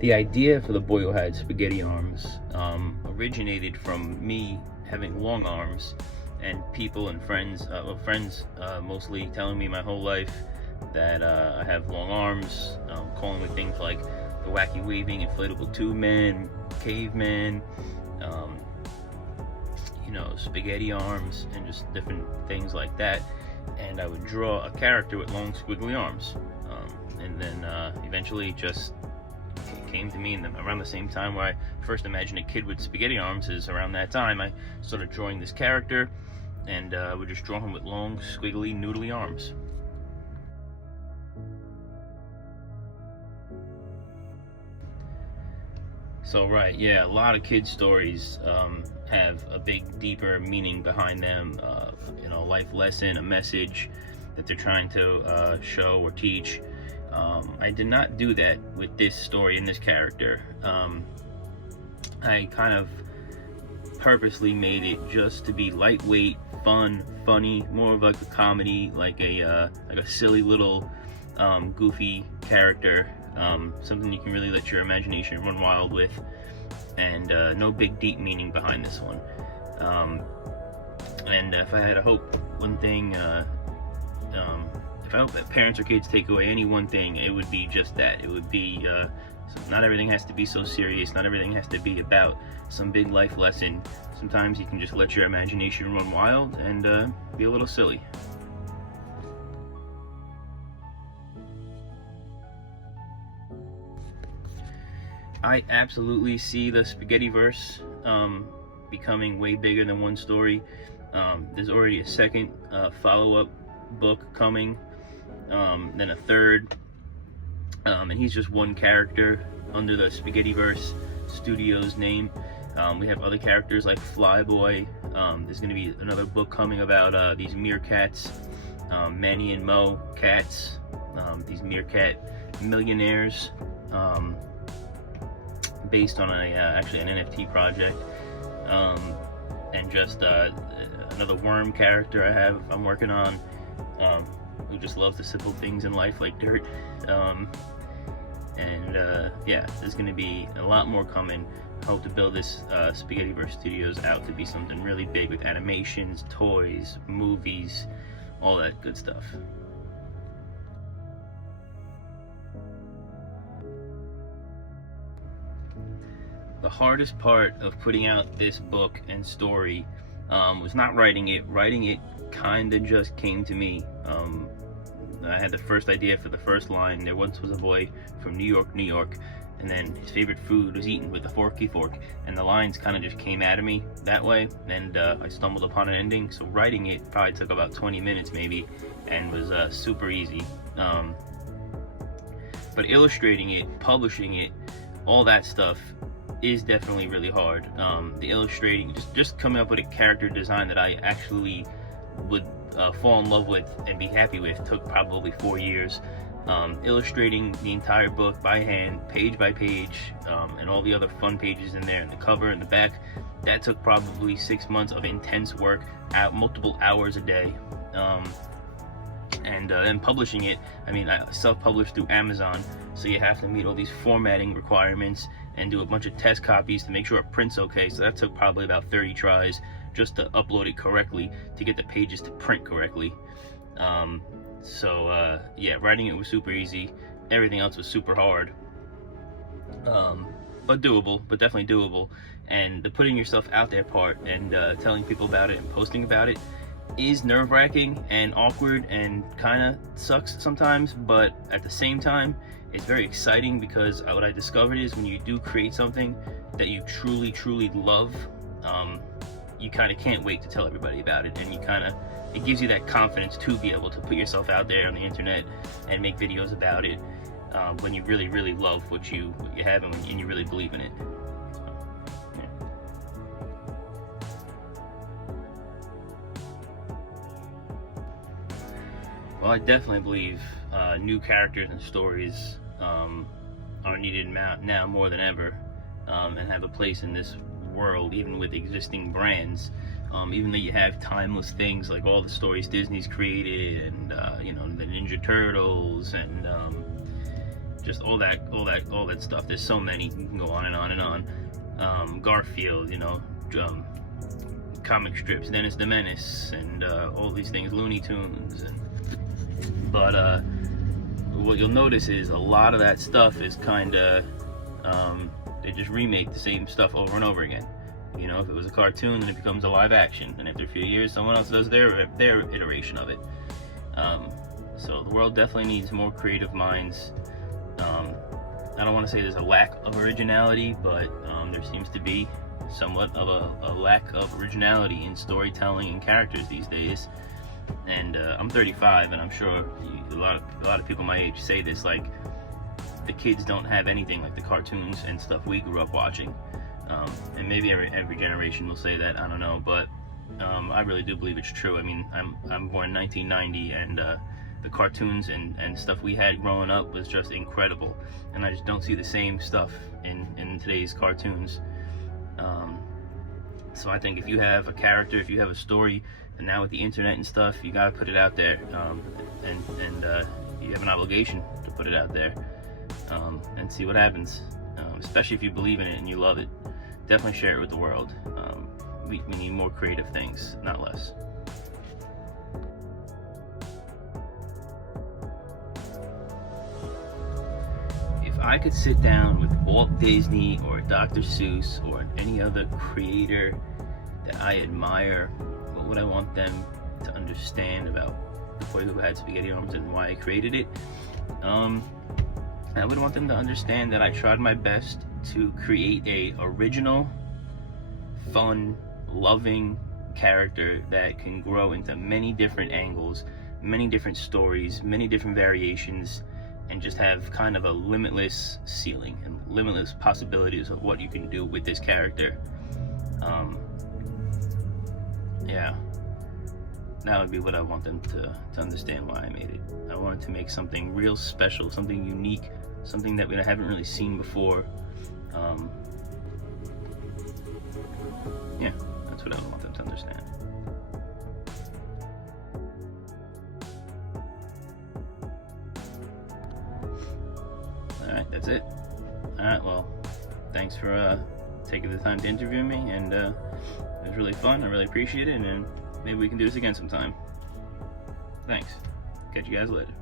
The idea for the boy who had spaghetti arms originated from me having long arms, and people and friends, mostly, telling me my whole life that I have long arms, calling me things like the wacky waving inflatable tube man, caveman, spaghetti arms, and just different things like that. And I would draw a character with long squiggly arms, and then eventually just came to me around the same time where I first imagined a kid with spaghetti arms. Is around that time I started drawing this character, and I would just draw him with long squiggly noodly arms. So right, yeah, a lot of kids' stories have a big, deeper meaning behind them, life lesson, a message that they're trying to show or teach. I did not do that with this story and this character. I kind of purposely made it just to be lightweight, fun, funny, more of like a comedy, like a silly little goofy character. Something you can really let your imagination run wild with, and no big deep meaning behind this one. And if I had to hope one thing, if I hope that parents or kids take away any one thing, it would be just that. It would be so not everything has to be so serious, not everything has to be about some big life lesson. Sometimes you can just let your imagination run wild and be a little silly. I absolutely see the Spaghettiverse becoming way bigger than one story. There's already a second follow-up book coming, then a third, and he's just one character under the Spaghettiverse Studios name. We have other characters like Flyboy. There's going to be another book coming about these meerkats, Manny and Mo cats, these meerkat millionaires, based on actually an NFT project, and just another worm character I'm working on, who just loves the simple things in life like dirt. Yeah, there's going to be a lot more coming. I hope to build this Spaghettiverse Studios out to be something really big with animations, toys, movies, all that good stuff. The hardest part of putting out this book and story was not writing it. Writing it kind of just came to me. I had the first idea for the first line. There once was a boy from New York, New York, and then his favorite food was eaten with a forky fork, and the lines kind of just came out of me that way, and I stumbled upon an ending. So writing it probably took about 20 minutes maybe, and was super easy. But illustrating it, publishing it, all that stuff is definitely really hard. The illustrating, just coming up with a character design that I actually would fall in love with and be happy with, took probably 4 years. Illustrating the entire book by hand, page by page, and all the other fun pages in there, and the cover and the back, that took probably 6 months of intense work, multiple hours a day. And then publishing it, I self-published through Amazon, so you have to meet all these formatting requirements and do a bunch of test copies to make sure it prints okay. So that took probably about 30 tries just to upload it correctly, to get the pages to print correctly. Yeah, writing it was super easy. Everything else was super hard, but doable, but definitely doable. And the putting yourself out there part and telling people about it and posting about it is nerve-wracking and awkward and kind of sucks sometimes, but at the same time it's very exciting, because what I discovered is when you do create something that you truly, truly love, you kind of can't wait to tell everybody about it, and it gives you that confidence to be able to put yourself out there on the internet and make videos about it, when you really, really love what you have, and you really believe in it. Well, I definitely believe new characters and stories are needed now more than ever, and have a place in this world, even with existing brands. Even though you have timeless things like all the stories Disney's created, and the Ninja Turtles, and just all that stuff. There's so many. You can go on and on and on. Garfield, you know, comic strips, Dennis the Menace, and all these things, Looney Tunes. But what you'll notice is a lot of that stuff is kind of they just remake the same stuff over and over again. You know, if it was a cartoon, then it becomes a live action, and after a few years, someone else does their iteration of it. So the world definitely needs more creative minds. I don't want to say there's a lack of originality, but there seems to be somewhat of a lack of originality in storytelling and characters these days. And I'm 35, and I'm sure a lot of people my age say this, like, the kids don't have anything like the cartoons and stuff we grew up watching. And maybe every generation will say that, I don't know, but I really do believe it's true. I mean, I'm born in 1990, and the cartoons and stuff we had growing up was just incredible, and I just don't see the same stuff in today's cartoons. So I think if you have a character, if you have a story, and now with the internet and stuff, you gotta put it out there, and you have an obligation to put it out there, and see what happens, especially if you believe in it and you love it. Definitely share it with the world. We need more creative things, not less. If I could sit down with Walt Disney or Dr. Seuss or any other creator that I admire, what would I want them to understand about the boy who had spaghetti arms and why I created it? I would want them to understand that I tried my best to create a original, fun, loving character that can grow into many different angles, many different stories, many different variations, and just have kind of a limitless ceiling and limitless possibilities of what you can do with this character. Yeah, that would be what I want them to understand why I made it. I wanted to make something real special, something unique, something that we haven't really seen before. Yeah, that's what I want them to understand. Alright, that's it. Alright, well, thanks for taking the time to interview me, and it was really fun. I really appreciate it, and maybe we can do this again sometime. Thanks. Catch you guys later.